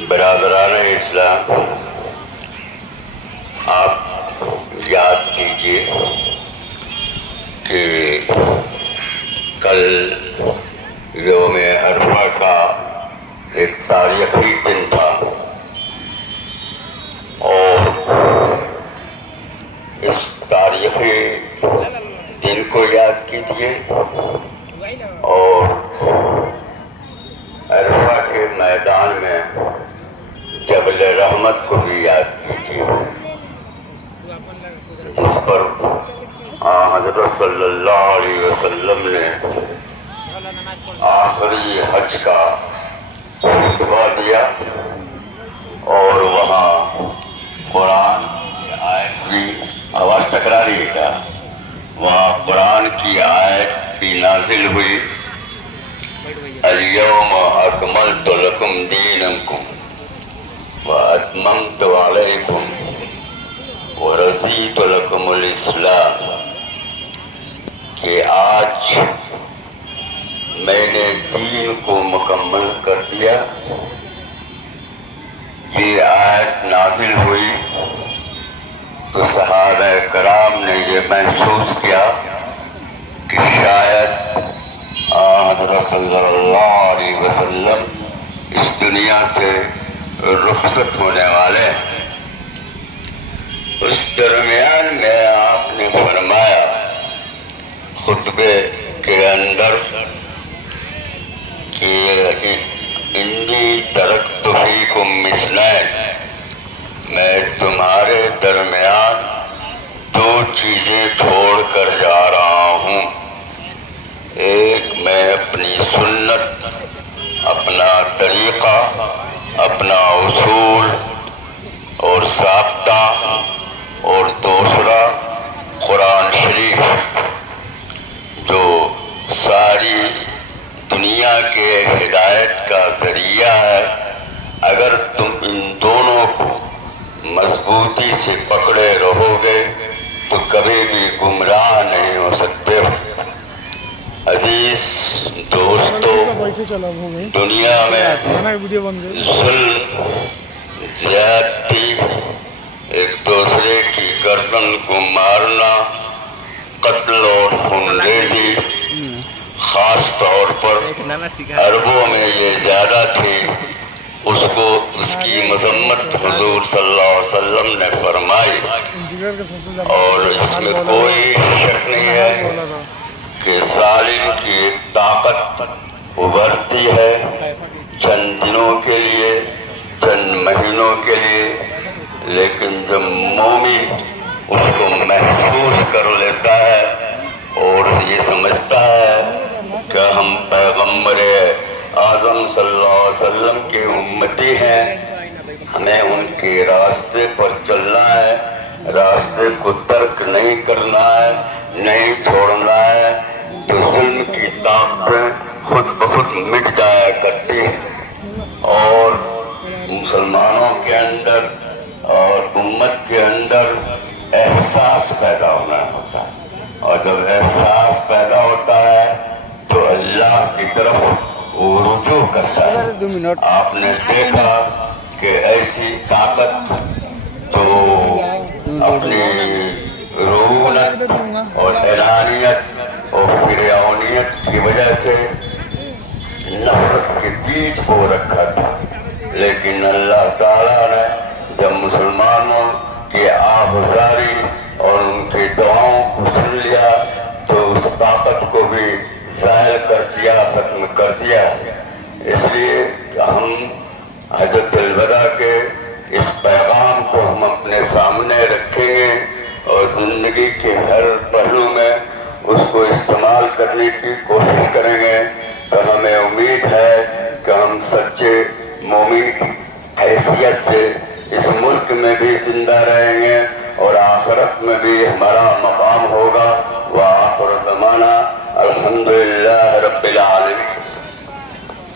برادران اسلام، آپ یاد کیجئے کہ کل یوم عرفہ کا ایک تاریخی دن تھا، اور اس تاریخی دن کو یاد کیجئے اور عرفہ کے میدان میں جبل رحمت کو بھی یاد کیجئے، جس پر حضرت صلی اللہ علیہ وسلم نے آخری حج کا خطبہ دیا، اور وہاں قرآن کی آیت بھی آواز ٹکرا رہی ہے کیا؟ وہاں قرآن کی آیت بھی نازل ہوئی، اليوم اکملت لکم دینکم واتممت علیکم ورضیت لکم الاسلام، کہ آج میں نے دین کو مکمل کر دیا۔ یہ آیت نازل ہوئی تو صحابہ کرام نے یہ محسوس کیا کہ شاید حضرت صلی اللہ علیہ وسلم اس دنیا سے رخصت ہونے والے۔ اس درمیان میں آپ نے فرمایا خطبے کے اندر کہ انی ترکت فیکم مثلین، میں تمہارے درمیان دو چیزیں چھوڑ کر جا رہا ہوں، ایک میں اپنی سنت، اپنا طریقہ، اپنا اصول اور ضابطہ، اور دوسرا قرآن شریف جو ساری دنیا کے ہدایت کا ذریعہ ہے۔ اگر تم ان دونوں کو مضبوطی سے پکڑے رہو گے تو کبھی بھی گمراہ نہیں ہو سکتے ہو۔ عزیز دوستو، دنیا میں ظلم، زیادتی، ایک دوسرے کی گردن کو مارنا، قتل اور خونریزی خاص طور پر عربوں میں یہ زیادہ تھی، اس کی مذمت حضور صلی اللہ علیہ وسلم نے فرمائی، اور اس میں کوئی شک نہیں ہے کہ ظالم کی ایک طاقت ابھرتی ہے چند دنوں کے لیے، چند مہینوں کے لیے، لیکن جب مومن اس کو محسوس کر لیتا ہے اور یہ سمجھتا ہے کہ ہم پیغمبر اعظم صلی اللہ علیہ وسلم کے امتی ہیں، ہمیں ان کے راستے پر چلنا ہے، راستے کو ترک نہیں کرنا ہے، نہیں چھوڑنا ہے، تو ظلم کی طاقتیں خود بخود مٹ جایا کرتی ہیں، اور مسلمانوں کے اندر اور امت کے اندر احساس پیدا ہونا ہوتا ہے، اور جب احساس پیدا ہوتا ہے تو اللہ کی طرف وہ رجوع کرتا ہے۔ آپ نے دیکھا کہ ایسی طاقت تو اپنی رعونت اور انانیت اور فرعونیت کی وجہ سے نفرت کے بیج کو رکھا تھا، لیکن اللہ تعالیٰ نے جب مسلمانوں کی آہذاری اور ان کی دعاؤں کو سن لیا تو اس طاقت کو بھی ظاہر کر دیا، ختم کر دیا۔ اس لیے ہم حجۃ الوداع کے اس پیغام کو ہم اپنے سامنے رکھیں گے اور زندگی کے ہر پہلو میں اس کو استعمال کرنے کی کوشش کریں گے، تو ہمیں امید ہے کہ ہم سچے مومن کی حیثیت سے اس ملک میں بھی زندہ رہیں گے اور آخرت میں بھی ہمارا مقام ہوگا۔ وآخر دعوانا الحمدللہ رب العالمین۔